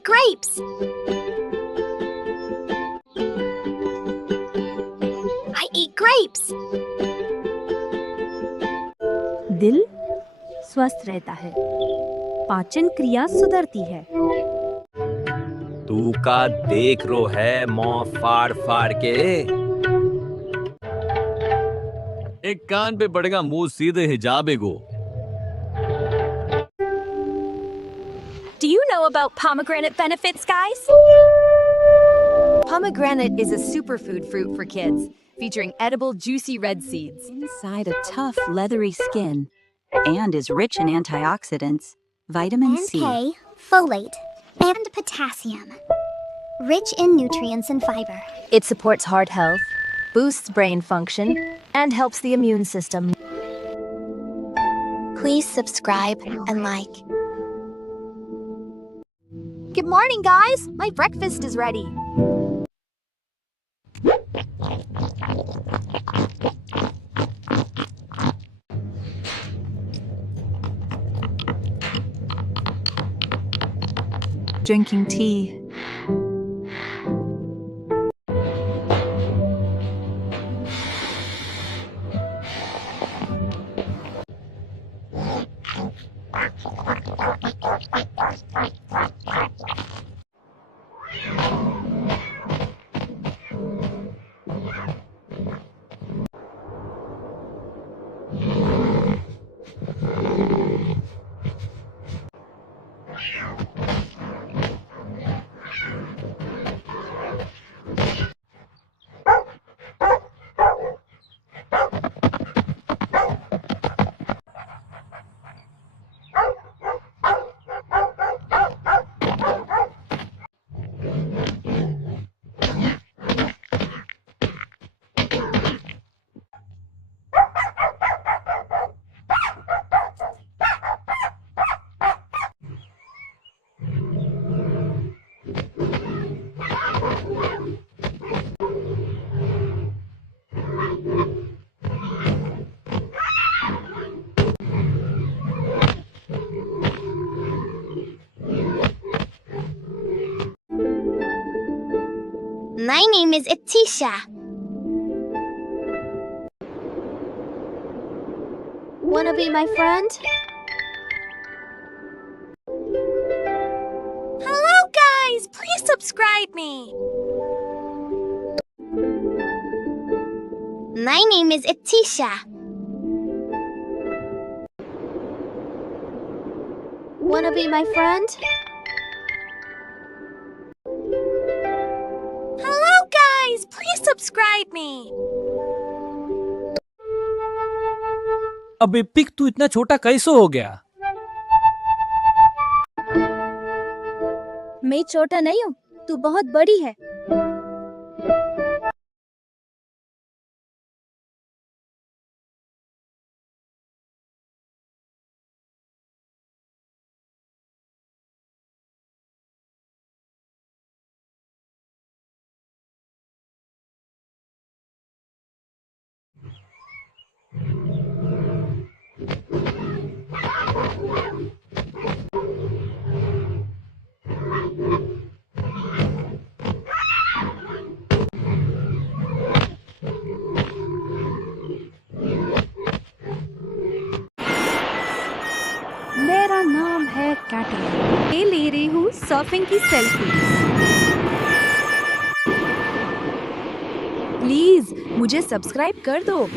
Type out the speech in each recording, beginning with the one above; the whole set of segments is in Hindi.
eat grapes. I eat grapes. दिल स्वस्थ रहता है, पाचन क्रिया सुधरती है। तू का देख रो है मुंह फाड़ फाड़ के। एक कान पे पड़ेगा, मुंह सीधे हिजाबे गो। Do you know about pomegranate benefits, guys? Pomegranate is a superfood fruit for kids, featuring edible, juicy red seeds. Inside a tough, leathery skin, and is rich in antioxidants, vitamin And C. K, folate, and potassium. Rich in nutrients and fiber. It supports heart health, boosts brain function, and helps the immune system. Please subscribe and like. Good morning, guys. My breakfast is ready. Drinking tea. My name is Atisha. Wanna be my friend? Hello, guys. Please subscribe me. My name is Atisha. Wanna be my friend? Hello, guys. Please subscribe me. अबे पिक, तू इतना छोटा कैसे हो गया? मैं छोटा नहीं हूँ, तू बहुत बड़ी है। मेरा नाम है कैटरीन। मैं ले रही हूँ सर्फिंग की सेल्फी। प्लीज मुझे सब्सक्राइब कर दो।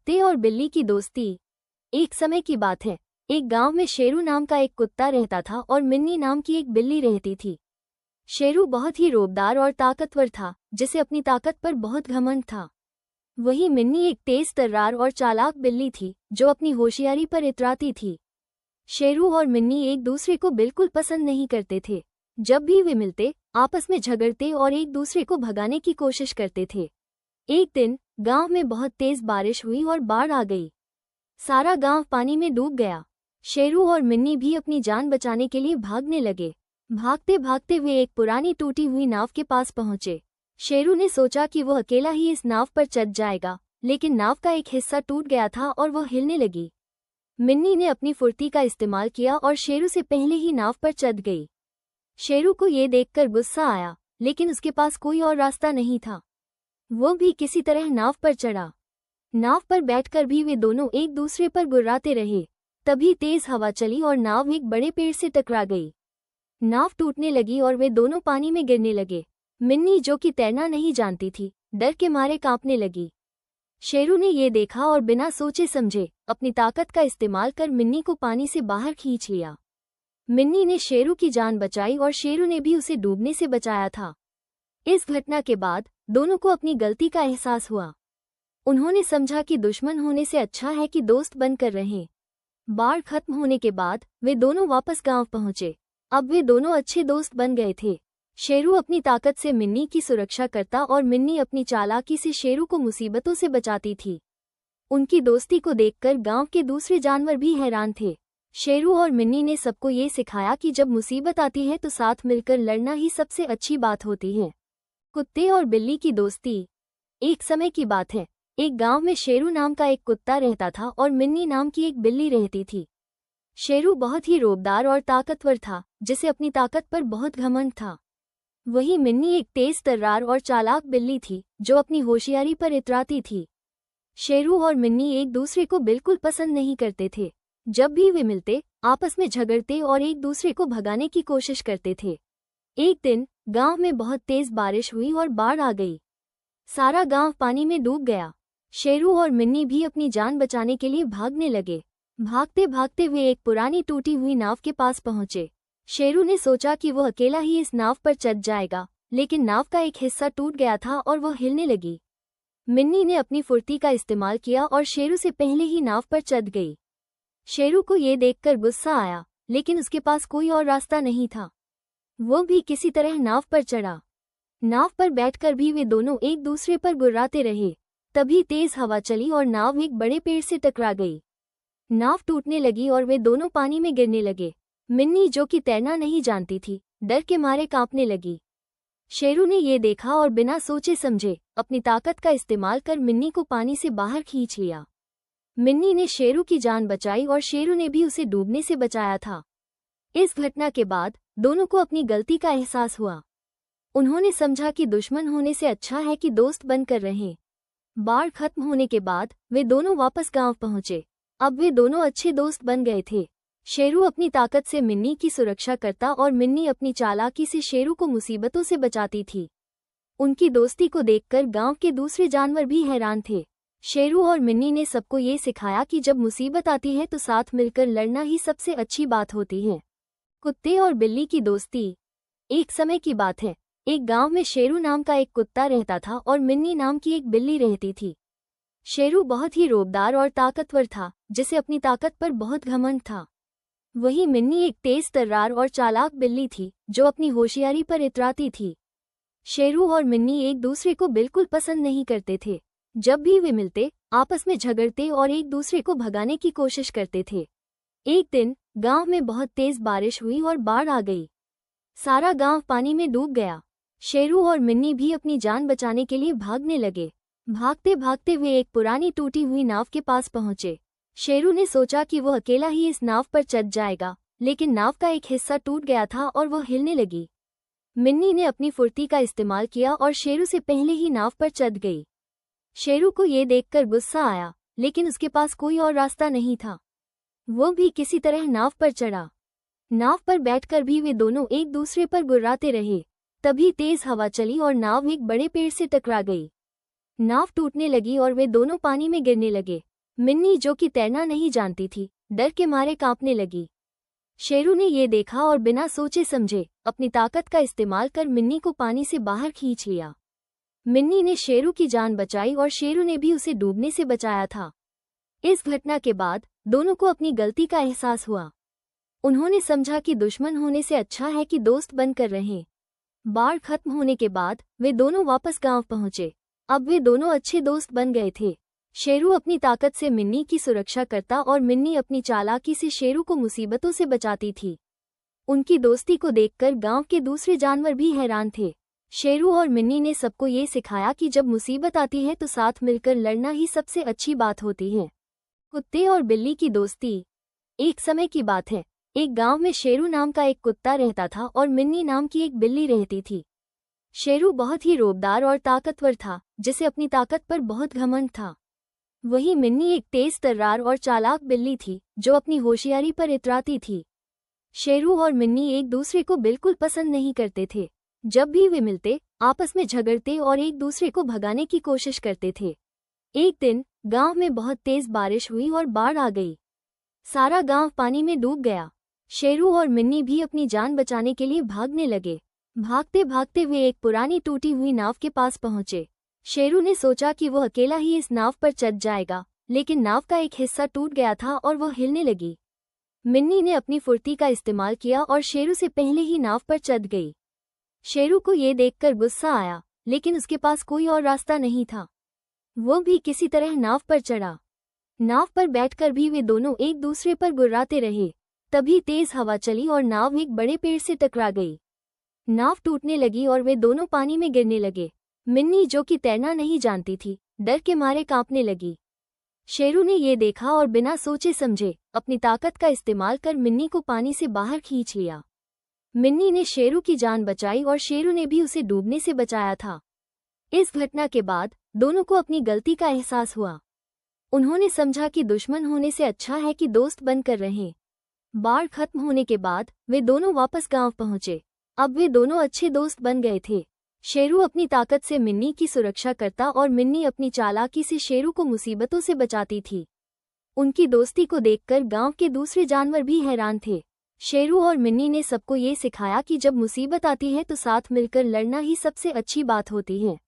कुत्ते और बिल्ली की दोस्ती। एक समय की बात है, एक गांव में शेरू नाम का एक कुत्ता रहता था और मिन्नी नाम की एक बिल्ली रहती थी। शेरू बहुत ही रोबदार और ताकतवर था, जिसे अपनी ताकत पर बहुत घमंड था। वहीं मिन्नी एक तेज तर्रार और चालाक बिल्ली थी, जो अपनी होशियारी पर इतराती थी। शेरू और मिन्नी एक दूसरे को बिल्कुल पसंद नहीं करते थे। जब भी वे मिलते, आपस में झगड़ते और एक दूसरे को भगाने की कोशिश करते थे। एक दिन गांव में बहुत तेज बारिश हुई और बाढ़ आ गई। सारा गांव पानी में डूब गया। शेरू और मिन्नी भी अपनी जान बचाने के लिए भागने लगे। भागते भागते वे एक पुरानी टूटी हुई नाव के पास पहुंचे। शेरू ने सोचा कि वह अकेला ही इस नाव पर चढ़ जाएगा, लेकिन नाव का एक हिस्सा टूट गया था और वह हिलने लगी। मिन्नी ने अपनी फुर्ती का इस्तेमाल किया और शेरू से पहले ही नाव पर चढ़ गई। शेरू को ये देखकर गुस्सा आया, लेकिन उसके पास कोई और रास्ता नहीं था। वो भी किसी तरह नाव पर चढ़ा। नाव पर बैठकर भी वे दोनों एक दूसरे पर गुर्राते रहे। तभी तेज हवा चली और नाव एक बड़े पेड़ से टकरा गई। नाव टूटने लगी और वे दोनों पानी में गिरने लगे। मिन्नी, जो कि तैरना नहीं जानती थी, डर के मारे कांपने लगी। शेरू ने ये देखा और बिना सोचे समझे अपनी ताकत का इस्तेमाल कर मिन्नी को पानी से बाहर खींच लिया। मिन्नी ने शेरू की जान बचाई और शेरू ने भी उसे डूबने से बचाया था। इस घटना के बाद दोनों को अपनी गलती का एहसास हुआ। उन्होंने समझा कि दुश्मन होने से अच्छा है कि दोस्त बनकर रहें। बाढ़ खत्म होने के बाद वे दोनों वापस गांव पहुंचे। अब वे दोनों अच्छे दोस्त बन गए थे। शेरू अपनी ताकत से मिन्नी की सुरक्षा करता और मिन्नी अपनी चालाकी से शेरू को मुसीबतों से बचाती थी। उनकी दोस्ती को देखकर गांव के दूसरे जानवर भी हैरान थे। शेरू और मिन्नी ने सबको ये सिखाया कि जब मुसीबत आती है तो साथ मिलकर लड़ना ही सबसे अच्छी बात होती है। कुत्ते और बिल्ली की दोस्ती। एक समय की बात है, एक गांव में शेरू नाम का एक कुत्ता रहता था और मिन्नी नाम की एक बिल्ली रहती थी। शेरू बहुत ही रोबदार और ताकतवर था, जिसे अपनी ताकत पर बहुत घमंड था। वहीं मिन्नी एक तेज तर्रार और चालाक बिल्ली थी, जो अपनी होशियारी पर इतराती थी। शेरू और मिन्नी एक दूसरे को बिल्कुल पसंद नहीं करते थे। जब भी वे मिलते, आपस में झगड़ते और एक दूसरे को भगाने की कोशिश करते थे। एक दिन गांव में बहुत तेज बारिश हुई और बाढ़ आ गई। सारा गांव पानी में डूब गया। शेरू और मिन्नी भी अपनी जान बचाने के लिए भागने लगे। भागते भागते वे एक पुरानी टूटी हुई नाव के पास पहुंचे। शेरू ने सोचा कि वह अकेला ही इस नाव पर चढ़ जाएगा, लेकिन नाव का एक हिस्सा टूट गया था और वह हिलने लगी। मिन्नी ने अपनी फुर्ती का इस्तेमाल किया और शेरू से पहले ही नाव पर चढ़ गई। शेरू को ये देखकर गुस्सा आया, लेकिन उसके पास कोई और रास्ता नहीं था। वो भी किसी तरह नाव पर चढ़ा। नाव पर बैठकर भी वे दोनों एक दूसरे पर गुर्राते रहे। तभी तेज हवा चली और नाव एक बड़े पेड़ से टकरा गई। नाव टूटने लगी और वे दोनों पानी में गिरने लगे। मिन्नी, जो कि तैरना नहीं जानती थी, डर के मारे कांपने लगी। शेरू ने ये देखा और बिना सोचे समझे अपनी ताकत का इस्तेमाल कर मिन्नी को पानी से बाहर खींच लिया। मिन्नी ने शेरू की जान बचाई और शेरू ने भी उसे डूबने से बचाया था। इस घटना के बाद दोनों को अपनी गलती का एहसास हुआ। उन्होंने समझा कि दुश्मन होने से अच्छा है कि दोस्त बनकर रहें। बाढ़ खत्म होने के बाद वे दोनों वापस गांव पहुंचे। अब वे दोनों अच्छे दोस्त बन गए थे। शेरू अपनी ताकत से मिन्नी की सुरक्षा करता और मिन्नी अपनी चालाकी से शेरू को मुसीबतों से बचाती थी। उनकी दोस्ती को देखकर गांव के दूसरे जानवर भी हैरान थे। शेरू और मिन्नी ने सबको ये सिखाया कि जब मुसीबत आती है तो साथ मिलकर लड़ना ही सबसे अच्छी बात होती है। कुत्ते और बिल्ली की दोस्ती। एक समय की बात है, एक गांव में शेरू नाम का एक कुत्ता रहता था और मिन्नी नाम की एक बिल्ली रहती थी। शेरू बहुत ही रोबदार और ताकतवर था, जिसे अपनी ताकत पर बहुत घमंड था। वहीं मिन्नी एक तेज तर्रार और चालाक बिल्ली थी, जो अपनी होशियारी पर इतराती थी। शेरू और मिन्नी एक दूसरे को बिल्कुल पसंद नहीं करते थे। जब भी वे मिलते, आपस में झगड़ते और एक दूसरे को भगाने की कोशिश करते थे। एक दिन गांव में बहुत तेज बारिश हुई और बाढ़ आ गई। सारा गांव पानी में डूब गया। शेरू और मिन्नी भी अपनी जान बचाने के लिए भागने लगे। भागते भागते वे एक पुरानी टूटी हुई नाव के पास पहुंचे। शेरू ने सोचा कि वह अकेला ही इस नाव पर चढ़ जाएगा, लेकिन नाव का एक हिस्सा टूट गया था और वह हिलने लगी। मिन्नी ने अपनी फुर्ती का इस्तेमाल किया और शेरू से पहले ही नाव पर चढ़ गई। शेरू को ये देखकर गुस्सा आया, लेकिन उसके पास कोई और रास्ता नहीं था। वो भी किसी तरह नाव पर चढ़ा। नाव पर बैठकर भी वे दोनों एक दूसरे पर गुर्राते रहे। तभी तेज हवा चली और नाव एक बड़े पेड़ से टकरा गई। नाव टूटने लगी और वे दोनों पानी में गिरने लगे। मिन्नी जो कि तैरना नहीं जानती थी, डर के मारे कांपने लगी। शेरू ने ये देखा और बिना सोचे समझे अपनी ताकत का इस्तेमाल कर मिन्नी को पानी से बाहर खींच लिया। मिन्नी ने शेरू की जान बचाई और शेरू ने भी उसे डूबने से बचाया था। इस घटना के बाद दोनों को अपनी गलती का एहसास हुआ। उन्होंने समझा कि दुश्मन होने से अच्छा है कि दोस्त बनकर रहें। बाढ़ खत्म होने के बाद वे दोनों वापस गांव पहुंचे। अब वे दोनों अच्छे दोस्त बन गए थे। शेरू अपनी ताकत से मिन्नी की सुरक्षा करता और मिन्नी अपनी चालाकी से शेरू को मुसीबतों से बचाती थी। उनकी दोस्ती को देखकर गांव के दूसरे जानवर भी हैरान थे। शेरू और मिन्नी ने सबको ये सिखाया कि जब मुसीबत आती है तो साथ मिलकर लड़ना ही सबसे अच्छी बात होती है। कुत्ते और बिल्ली की दोस्ती। एक समय की बात है, एक गांव में शेरू नाम का एक कुत्ता रहता था और मिन्नी नाम की एक बिल्ली रहती थी। शेरू बहुत ही रोबदार और ताकतवर था, जिसे अपनी ताकत पर बहुत घमंड था। वहीं मिन्नी एक तेज तर्रार और चालाक बिल्ली थी, जो अपनी होशियारी पर इतराती थी। शेरू और मिन्नी एक दूसरे को बिल्कुल पसंद नहीं करते थे। जब भी वे मिलते, आपस में झगड़ते और एक दूसरे को भगाने की कोशिश करते थे। एक दिन गांव में बहुत तेज बारिश हुई और बाढ़ आ गई। सारा गांव पानी में डूब गया। शेरू और मिन्नी भी अपनी जान बचाने के लिए भागने लगे। भागते भागते वे एक पुरानी टूटी हुई नाव के पास पहुंचे। शेरू ने सोचा कि वह अकेला ही इस नाव पर चढ़ जाएगा, लेकिन नाव का एक हिस्सा टूट गया था और वह हिलने लगी। मिन्नी ने अपनी फुर्ती का इस्तेमाल किया और शेरू से पहले ही नाव पर चढ़ गई। शेरू को ये देखकर गुस्सा आया, लेकिन उसके पास कोई और रास्ता नहीं था। वो भी किसी तरह नाव पर चढ़ा। नाव पर बैठकर भी वे दोनों एक दूसरे पर गुर्राते रहे। तभी तेज हवा चली और नाव एक बड़े पेड़ से टकरा गई। नाव टूटने लगी और वे दोनों पानी में गिरने लगे। मिन्नी जो कि तैरना नहीं जानती थी, डर के मारे कांपने लगी। शेरू ने ये देखा और बिना सोचे समझे अपनी ताकत का इस्तेमाल कर मिन्नी को पानी से बाहर खींच लिया। मिन्नी ने शेरू की जान बचाई और शेरू ने भी उसे डूबने से बचाया था। इस घटना के बाद दोनों को अपनी गलती का एहसास हुआ। उन्होंने समझा कि दुश्मन होने से अच्छा है कि दोस्त बनकर रहें। बाढ़ खत्म होने के बाद वे दोनों वापस गांव पहुंचे। अब वे दोनों अच्छे दोस्त बन गए थे। शेरू अपनी ताकत से मिन्नी की सुरक्षा करता और मिन्नी अपनी चालाकी से शेरू को मुसीबतों से बचाती थी। उनकी दोस्ती को देखकर गांव के दूसरे जानवर भी हैरान थे। शेरू और मिन्नी ने सबको ये सिखाया कि जब मुसीबत आती है तो साथ मिलकर लड़ना ही सबसे अच्छी बात होती है।